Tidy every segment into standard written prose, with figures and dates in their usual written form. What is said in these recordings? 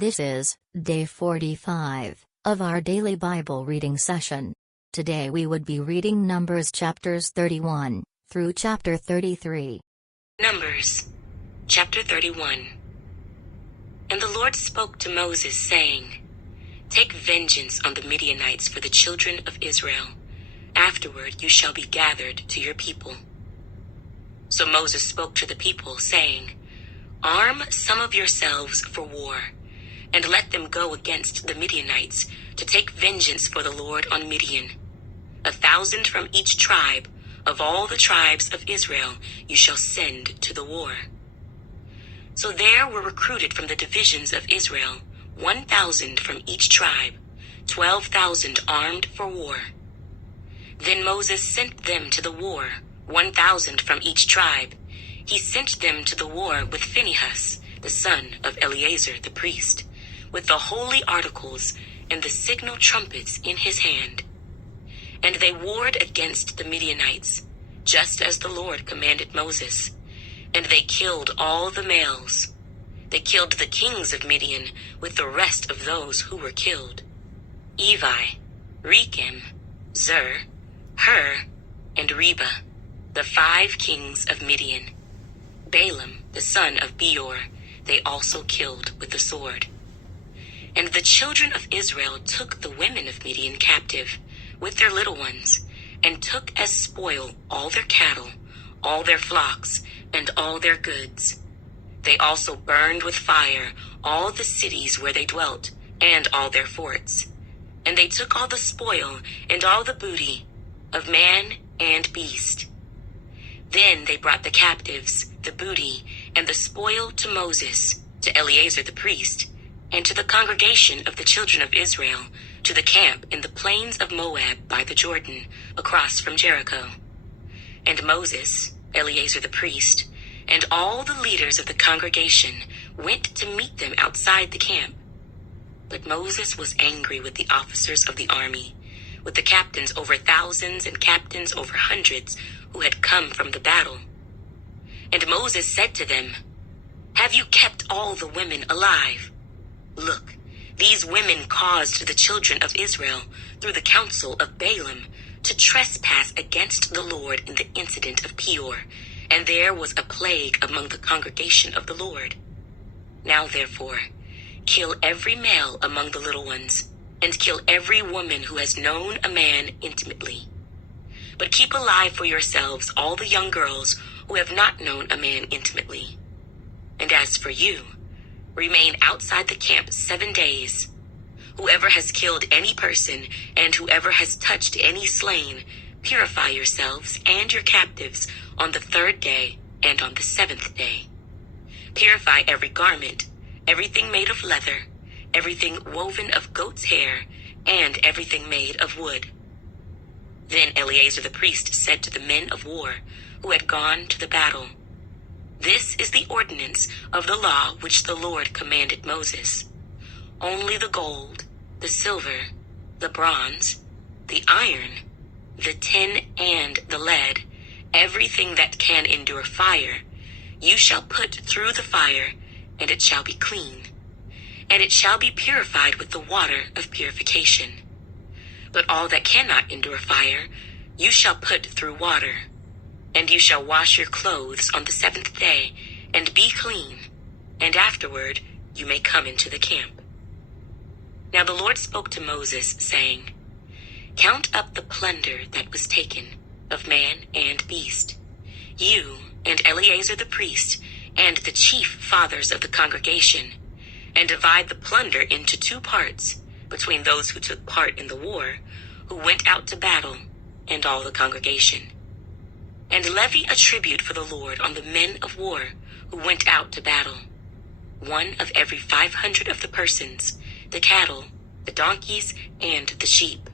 This is day 45 of our daily Bible reading session. Today we would be reading Numbers chapters 31 through chapter 33. Numbers, chapter 31. And the Lord spoke to Moses, saying, Take vengeance on the Midianites for the children of Israel. Afterward you shall be gathered to your people. So Moses spoke to the people, saying, Arm some of yourselves for war, and let them go against the Midianites to take vengeance for the Lord on Midian. 1,000 from each tribe of all the tribes of Israel you shall send to the war. So there were recruited from the divisions of Israel 1,000 from each tribe, 12,000 armed for war. Then Moses sent them to the war, 1,000 from each tribe. He sent them to the war with Phinehas, the son of Eleazar the priest, with the holy articles and the signal trumpets in his hand. And they warred against the Midianites, just as the Lord commanded Moses. And they killed all the males. They killed the kings of Midian with the rest of those who were killed: Evi, Rechem, Zur, Hur, and Reba, the 5 kings of Midian. Balaam, the son of Beor, they also killed with the sword. And the children of Israel took the women of Midian captive, with their little ones, and took as spoil all their cattle, all their flocks, and all their goods. They also burned with fire all the cities where they dwelt, and all their forts. And they took all the spoil and all the booty of man and beast. Then they brought the captives, the booty, and the spoil to Moses, to Eleazar the priest, and to the congregation of the children of Israel, to the camp in the plains of Moab by the Jordan, across from Jericho. And Moses, Eleazar the priest, and all the leaders of the congregation went to meet them outside the camp. But Moses was angry with the officers of the army, with the captains over thousands and captains over hundreds who had come from the battle. And Moses said to them, Have you kept all the women alive? Look, these women caused the children of Israel, through the counsel of Balaam, to trespass against the Lord in the incident of Peor, and there was a plague among the congregation of the Lord. Now therefore, kill every male among the little ones, and kill every woman who has known a man intimately. But keep alive for yourselves all the young girls who have not known a man intimately. And as for you, remain outside the camp 7 days. Whoever has killed any person, and whoever has touched any slain, purify yourselves and your captives on the 3rd day and on the 7th day. Purify every garment, everything made of leather, everything woven of goat's hair, and everything made of wood. Then Eleazar the priest said to the men of war who had gone to the battle, This is the ordinance of the law which the Lord commanded Moses. Only the gold, the silver, the bronze, the iron, the tin, and the lead, everything that can endure fire, you shall put through the fire, and it shall be clean, and it shall be purified with the water of purification. But all that cannot endure fire, you shall put through water. And you shall wash your clothes on the 7th day, and be clean, and afterward you may come into the camp. Now the Lord spoke to Moses, saying, Count up the plunder that was taken, of man and beast, you and Eleazar the priest, and the chief fathers of the congregation, and divide the plunder into 2 parts, between those who took part in the war, who went out to battle, and all the congregation. And levy a tribute for the Lord on the men of war who went out to battle, 1 of every 500 of the persons, the cattle, the donkeys, and the sheep.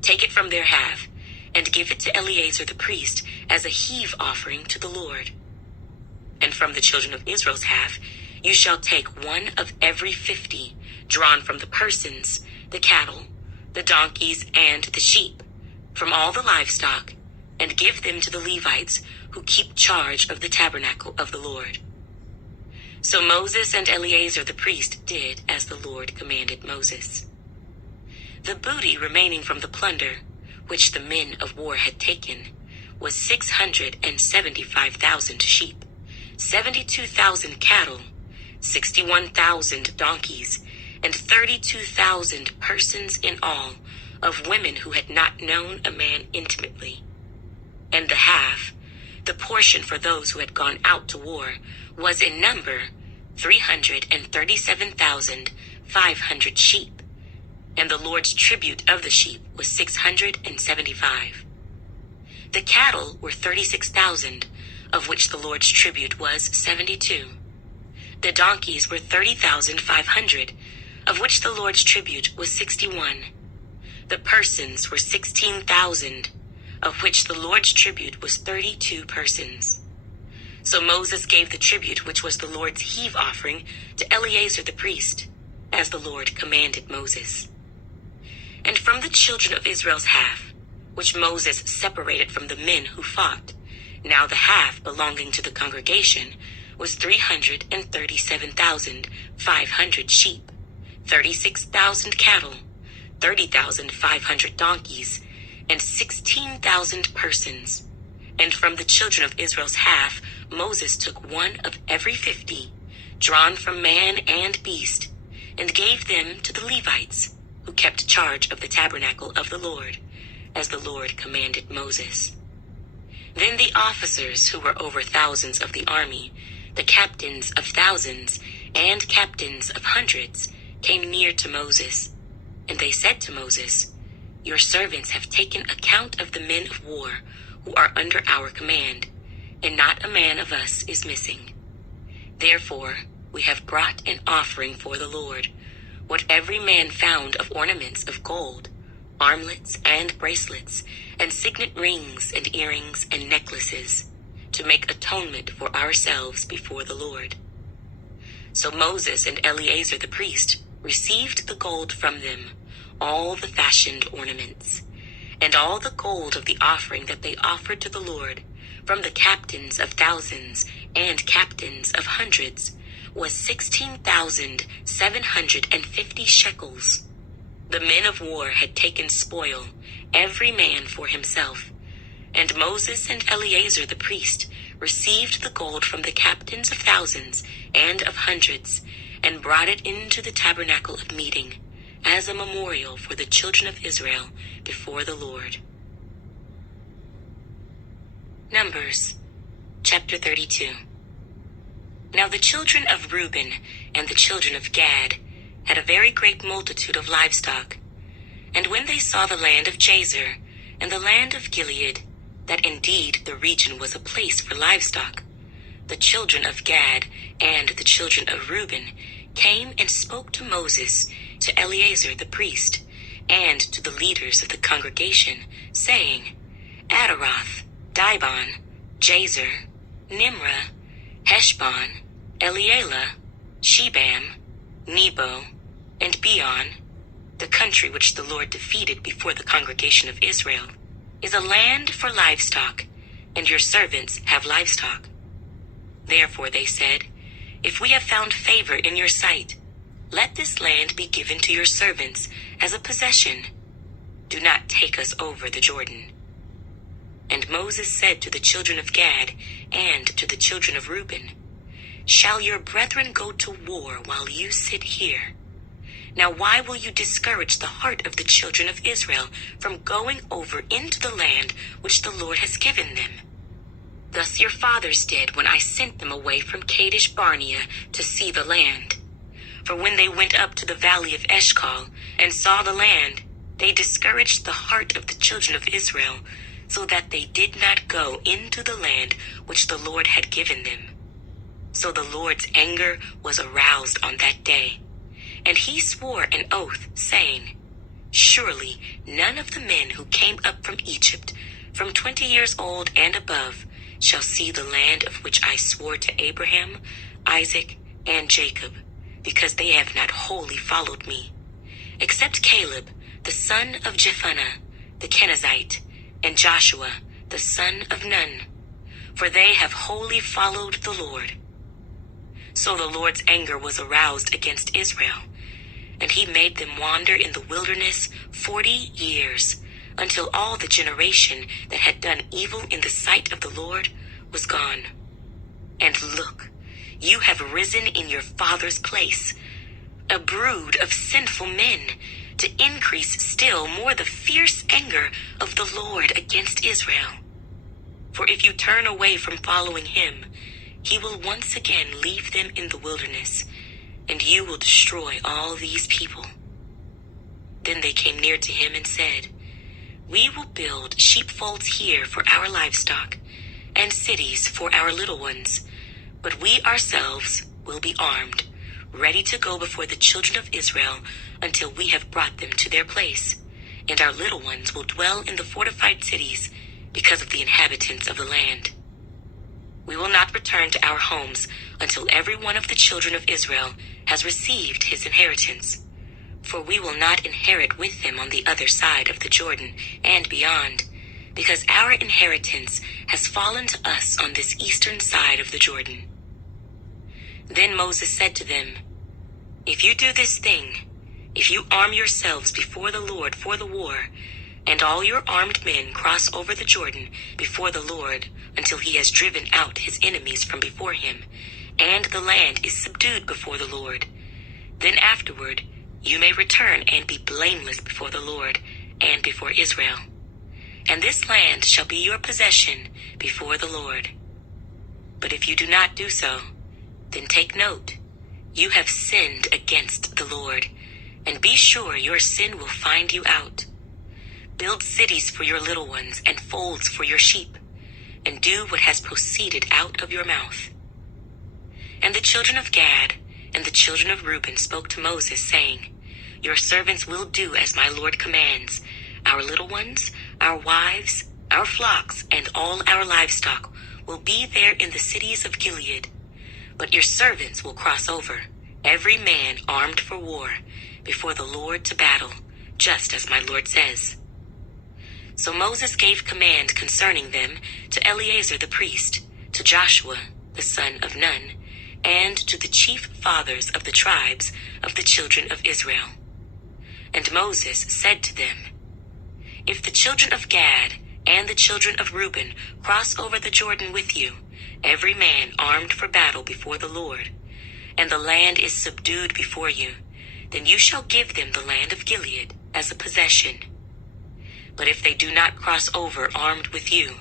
Take it from their half, and give it to Eleazar the priest as a heave offering to the Lord. And from the children of Israel's half, you shall take 1 of every 50, drawn from the persons, the cattle, the donkeys, and the sheep, from all the livestock, and give them to the Levites who keep charge of the tabernacle of the Lord. So Moses and Eleazar the priest did as the Lord commanded Moses. The booty remaining from the plunder, which the men of war had taken, was 675,000 sheep, 72,000 cattle, 61,000 donkeys, and 32,000 persons in all, of women who had not known a man intimately. And the half, the portion for those who had gone out to war, was in number 337,500 sheep, and the Lord's tribute of the sheep was 675. The cattle were 36,000, of which the Lord's tribute was 72. The donkeys were 30,500, of which the Lord's tribute was 61. The persons were 16,000, of which the Lord's tribute was 32 persons. So Moses gave the tribute which was the Lord's heave offering to Eleazar the priest, as the Lord commanded Moses. And from the children of Israel's half, which Moses separated from the men who fought, now the half belonging to the congregation, was 337,500 sheep, 36,000 cattle, 30,500 donkeys, and 16,000 persons. And from the children of Israel's half, Moses took one of every 50, drawn from man and beast, and gave them to the Levites, who kept charge of the tabernacle of the Lord, as the Lord commanded Moses. Then the officers who were over thousands of the army, the captains of thousands, and captains of hundreds, came near to Moses. And they said to Moses, "Your servants have taken account of the men of war who are under our command, and not a man of us is missing. Therefore, we have brought an offering for the Lord, what every man found of ornaments of gold, armlets and bracelets, and signet rings and earrings and necklaces, to make atonement for ourselves before the Lord." So Moses and Eleazar the priest received the gold from them, all the fashioned ornaments, and all the gold of the offering that they offered to the Lord, from the captains of thousands and captains of hundreds, was 16,750 shekels. The men of war had taken spoil, every man for himself, and Moses and Eleazar the priest received the gold from the captains of thousands and of hundreds, and brought it into the tabernacle of meeting, as a memorial for the children of Israel before the Lord. Numbers, chapter 32. Now the children of Reuben and the children of Gad had a very great multitude of livestock. And when they saw the land of Jazer and the land of Gilead, that indeed the region was a place for livestock, the children of Gad and the children of Reuben came and spoke to Moses, to Eleazar the priest, and to the leaders of the congregation, saying, "Adaroth, Dibon, Jazer, Nimrah, Heshbon, Elealeh, Shebam, Nebo, and Beon, the country which the Lord defeated before the congregation of Israel, is a land for livestock, and your servants have livestock." Therefore they said, "If we have found favor in your sight, let this land be given to your servants as a possession. Do not take us over the Jordan." And Moses said to the children of Gad and to the children of Reuben, "Shall your brethren go to war while you sit here? Now why will you discourage the heart of the children of Israel from going over into the land which the Lord has given them? Thus your fathers did when I sent them away from Kadesh Barnea to see the land. For when they went up to the valley of Eshcol and saw the land, they discouraged the heart of the children of Israel, so that they did not go into the land which the Lord had given them. So the Lord's anger was aroused on that day, and he swore an oath, saying, "Surely none of the men who came up from Egypt, from 20 years old and above, shall see the land of which I swore to Abraham, Isaac, and Jacob, because they have not wholly followed me, except Caleb, the son of Jephunneh, the Kenizzite, and Joshua, the son of Nun, for they have wholly followed the Lord." So the Lord's anger was aroused against Israel, and he made them wander in the wilderness 40 years, until all the generation that had done evil in the sight of the Lord was gone. And look, you have risen in your father's place, a brood of sinful men, to increase still more the fierce anger of the Lord against Israel. For if you turn away from following him, he will once again leave them in the wilderness, and you will destroy all these people. Then they came near to him and said, We will build sheepfolds here for our livestock, and cities for our little ones, but we ourselves will be armed, ready to go before the children of Israel until we have brought them to their place, and our little ones will dwell in the fortified cities because of the inhabitants of the land. We will not return to our homes until every one of the children of Israel has received his inheritance, for we will not inherit with them on the other side of the Jordan and beyond, because our inheritance has fallen to us on this eastern side of the Jordan. Then Moses said to them, If you do this thing, if you arm yourselves before the Lord for the war, and all your armed men cross over the Jordan before the Lord until he has driven out his enemies from before him, and the land is subdued before the Lord, then afterward you may return and be blameless before the Lord and before Israel. And this land shall be your possession before the Lord. But if you do not do so, then take note, you have sinned against the Lord, and be sure your sin will find you out. Build cities for your little ones and folds for your sheep, and do what has proceeded out of your mouth. And the children of Gad and the children of Reuben spoke to Moses, saying, Your servants will do as my Lord commands. Our little ones, our wives, our flocks, and all our livestock will be there in the cities of Gilead. But your servants will cross over, every man armed for war, before the Lord to battle, just as my Lord says. So Moses gave command concerning them to Eleazar the priest, to Joshua the son of Nun, and to the chief fathers of the tribes of the children of Israel. And Moses said to them, If the children of Gad and the children of Reuben cross over the Jordan with you, every man armed for battle before the Lord, and the land is subdued before you, then you shall give them the land of Gilead as a possession. But if they do not cross over armed with you,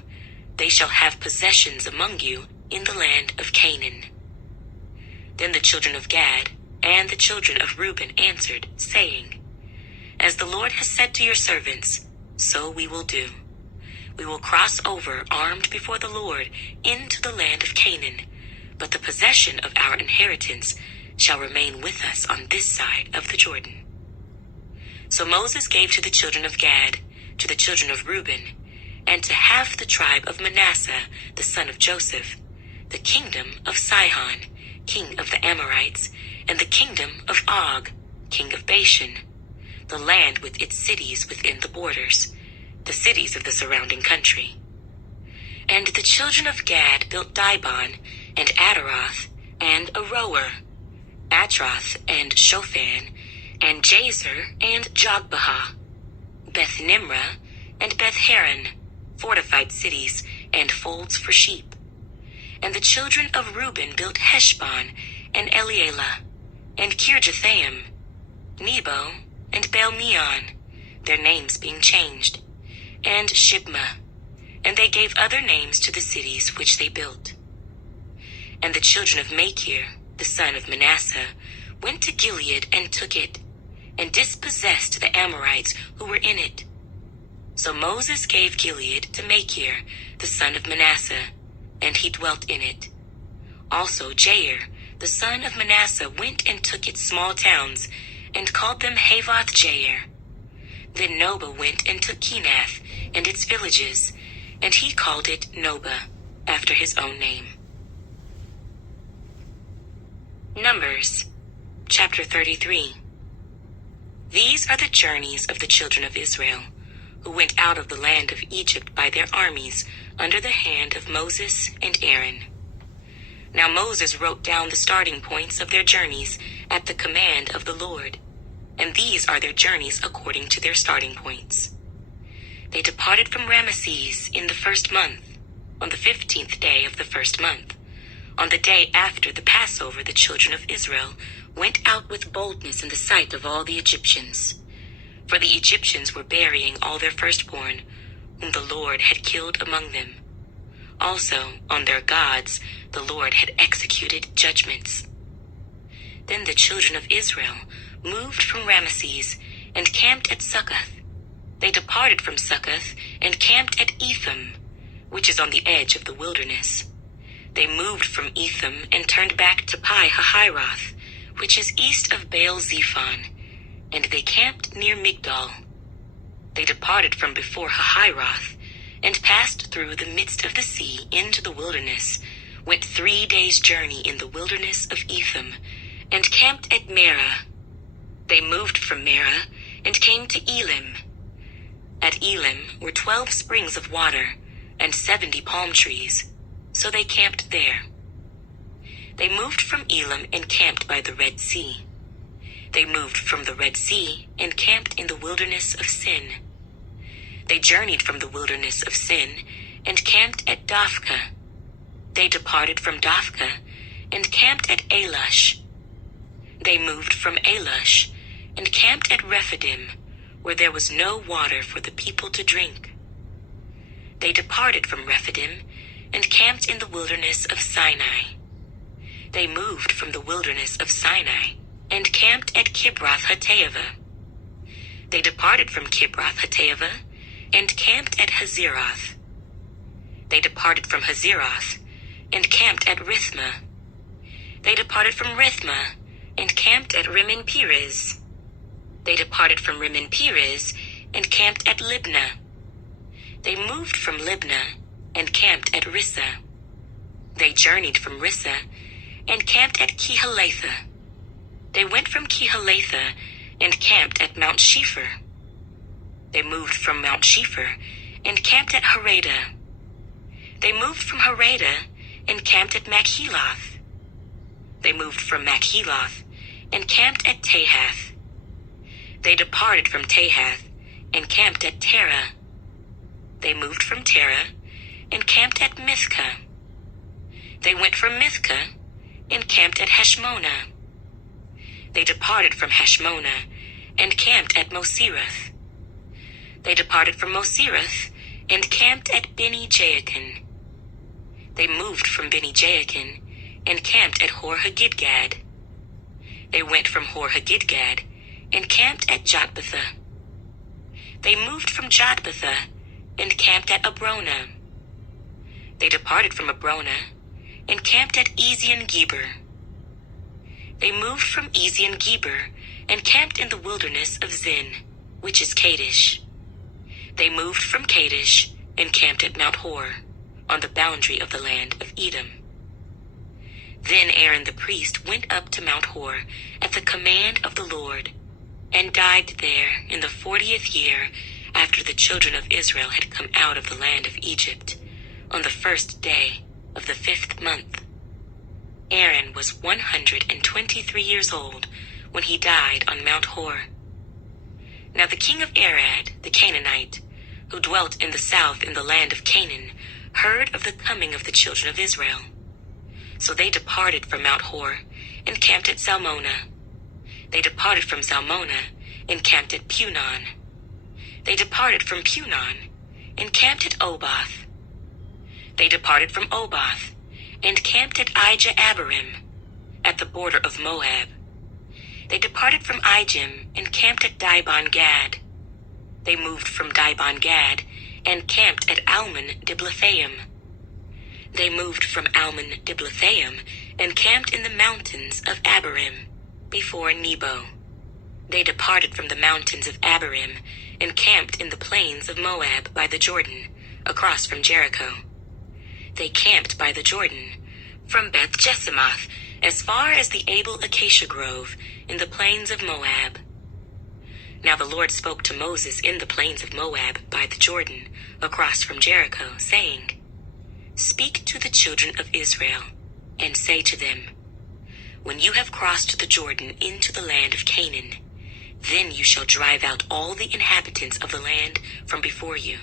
they shall have possessions among you in the land of Canaan. Then the children of Gad and the children of Reuben answered, saying, As the Lord has said to your servants, so we will do. We will cross over armed before the Lord into the land of Canaan, but the possession of our inheritance shall remain with us on this side of the Jordan. So Moses gave to the children of Gad, to the children of Reuben, and to half the tribe of Manasseh, the son of Joseph, the kingdom of Sihon, king of the Amorites, and the kingdom of Og, king of Bashan, the land with its cities within the borders, the cities of the surrounding country. And the children of Gad built Dibon, and Adaroth, and Aroer, Atroth, and Shophan, and Jazer, and Jogbehah, Beth Nimrah, and Beth Haran, fortified cities, and folds for sheep. And the children of Reuben built Heshbon, and Elealeh, and Kirjathaim, Nebo, and Baal-meon, their names being changed, and Shibmah, and they gave other names to the cities which they built. And the children of Machir, the son of Manasseh, went to Gilead and took it, and dispossessed the Amorites who were in it. So Moses gave Gilead to Machir, the son of Manasseh, and he dwelt in it. Also Jair, the son of Manasseh, went and took its small towns, and called them Havoth Jair. Then Nobah went and took Kenath and its villages, and he called it Nobah, after his own name. Numbers, chapter 33. These are the journeys of the children of Israel, who went out of the land of Egypt by their armies under the hand of Moses and Aaron. Now Moses wrote down the starting points of their journeys at the command of the Lord, and these are their journeys according to their starting points. They departed from Ramesses in the 1st month, on the 15th day of the 1st month. On the day after the Passover, the children of Israel went out with boldness in the sight of all the Egyptians. For the Egyptians were burying all their firstborn, whom the Lord had killed among them. Also, on their gods, the Lord had executed judgments. Then the children of Israel moved from Ramesses and camped at Succoth. They departed from Succoth and camped at Etham, which is on the edge of the wilderness. They moved from Etham and turned back to Pi-hahiroth, which is east of Baal-zephon, and they camped near Migdol. They departed from before Hahiroth and passed through the midst of the sea into the wilderness, went 3 days' journey in the wilderness of Etham, and camped at Marah. They moved from Marah and came to Elim. At Elim were 12 springs of water and 70 palm trees, so they camped there. They moved from Elim and camped by the Red Sea. They moved from the Red Sea and camped in the wilderness of Sin. They journeyed from the wilderness of Sin and camped at Dophkah. They departed from Dophkah and camped at Alush. They moved from Alush and camped at Rephidim, where there was no water for the people to drink. They departed from Rephidim and camped in the wilderness of Sinai. They moved from the wilderness of Sinai and camped at Kibroth-Hattaavah. They departed from Kibroth-Hattaavah and camped at Hazeroth. They departed from Hazeroth and camped at Rithmah. They departed from Rithmah and camped at Rimmon-Perez. They departed from Rimmon-Perez and camped at Libnah. They moved from Libnah and camped at Rissah. They journeyed from Rissah and camped at Kehelathah. They went from Kehelathah and camped at Mount Shepher. They moved from Mount Shepher and camped at Haradah. They moved from Haradah and camped at Makheloth. They moved from Makheloth and camped at Tahath. They departed from Tahath and camped at Terah. They moved from Terah and camped at Mithkah. They went from Mithkah and camped at Heshmonah. They departed from Heshmonah and camped at Moserath. They departed from Moserath and camped at Beni-Jaakan. They moved from Beni-Jaakan and camped at Hor-Haggidgad. They went from Hor-Haggidgad and camped at Jotbathah. They moved from Jotbathah and camped at Abrona. They departed from Abrona and camped at Ezion-Geber. They moved from Ezion-Geber and camped in the wilderness of Zin, which is Kadesh. They moved from Kadesh and camped at Mount Hor, on the boundary of the land of Edom. Then Aaron the priest went up to Mount Hor at the command of the Lord, and died there in the 40th year after the children of Israel had come out of the land of Egypt, on the 1st day of the 5th month. Aaron was 123 years old when he died on Mount Hor. Now the king of Arad, the Canaanite, who dwelt in the south in the land of Canaan, heard of the coming of the children of Israel. So they departed from Mount Hor and camped at Zalmonah. They departed from Zalmonah and camped at Punon. They departed from Punon and camped at Oboth. They departed from Oboth and camped at Ijah-Abarim, at the border of Moab. They departed from Ijim and camped at Dibon-Gad. They moved from Dibon-Gad and camped at Almon-Diblathaim. They moved from Almon-Diblathaim and camped in the mountains of Abarim, before Nebo. They departed from the mountains of Abarim and camped in the plains of Moab by the Jordan, across from Jericho. They camped by the Jordan, from Beth-Jesimoth as far as the Abel-Acacia Grove in the plains of Moab. Now the Lord spoke to Moses in the plains of Moab by the Jordan, across from Jericho, saying, "Speak to the children of Israel, and say to them, when you have crossed the Jordan into the land of Canaan, then you shall drive out all the inhabitants of the land from before you.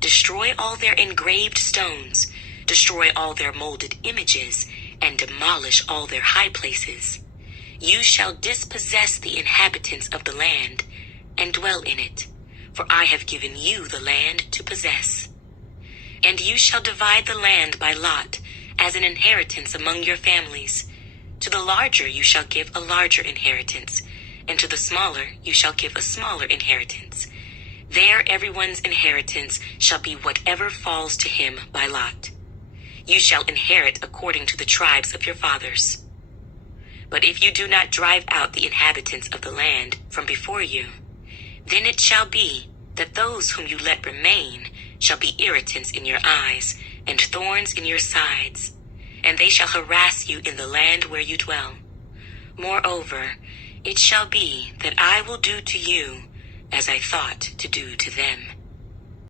Destroy all their engraved stones, destroy all their molded images, and demolish all their high places. You shall dispossess the inhabitants of the land, and dwell in it, for I have given you the land to possess. And you shall divide the land by lot, as an inheritance among your families. To the larger you shall give a larger inheritance, and to the smaller you shall give a smaller inheritance. There everyone's inheritance shall be whatever falls to him by lot. You shall inherit according to the tribes of your fathers. But if you do not drive out the inhabitants of the land from before you, then it shall be that those whom you let remain shall be irritants in your eyes and thorns in your sides, and they shall harass you in the land where you dwell. Moreover, it shall be that I will do to you as I thought to do to them.